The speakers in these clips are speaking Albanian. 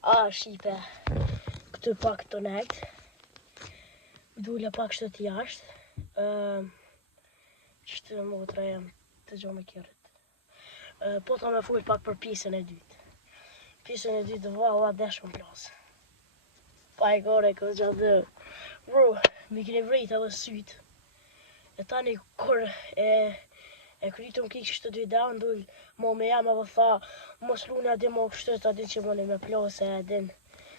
Shipe. Këtë pak të nejtë. Dule pak shtë jashtë. Qështë motra jem të gjo me kjerit. Po ta me full pak për pisën e dytë. Pisën e dytë valla desh më plasë. Pa e gore këtë gjatë dhe. Bro, mi keni vrejt edhe sytë. E tani kur e krytëm kishë të video, ndull mo me jam edhe tha, mos lune adi mo kështët, adi që mëni me plase, adin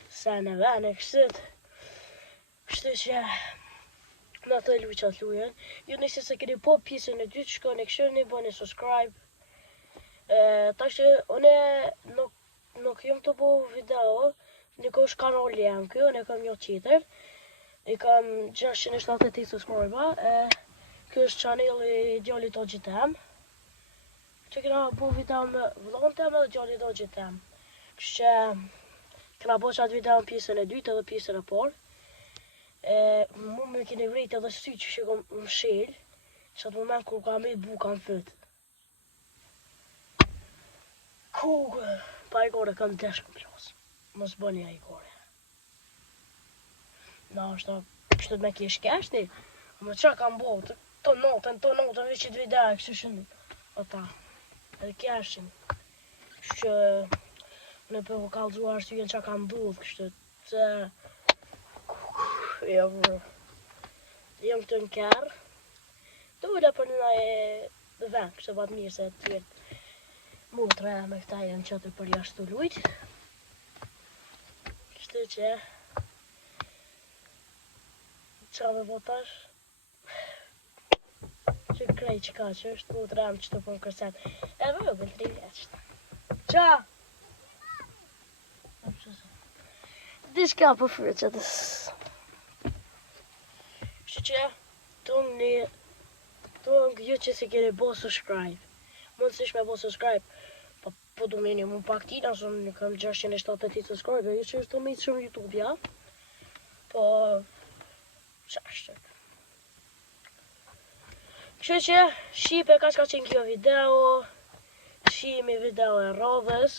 se në vene kështët. Kështët që në të luqat lujen. Ju nëse se keni po pjesën e dytë, shkoni kështërni, bëni subscribe. Ta që une nuk jam të bo video, nikosh kanali jam kjo, une kam një qitër. I kam 678 subscribe, kjo është chaneli djallit o gjitem. Që këna bo video me vlon tem edhe djallit o gjitem. Kështë që këna bo qatë video në pjesën e dytë edhe pjesën e parë. Mu me keni vrejt edhe sy që kom më shel, që atë moment kur kam e buka në fët. Kukë, pa i gore kam desh më plasë. Mos bëni a i gore. Na është kështë me kish keshti, më qa kam bo, të notën, veqit video e kështë shënë, ata, edhe keshtin. Kështë që në për kalëzuar arsyjen qa kam dodhë, kështë të jam të në kërë, dole për në e ven, kështë batë mirë se të jetë motra me këta janë qëtër për jashtë të lujtë. Kështë që qa me votash që krej që ka që është mu të rem që të për kërset e vëgën 3 veçt qa dishka për fyrë që tës që të ngë ju që se kene bo subscribe mund sish me bo subscribe po du meni mu pak tina shumë në kam 670 subscribe ju që është të mitë shumë YouTube ja po qashtë. Kështë që shipe ka qenë kjo video, shimi video e radhës.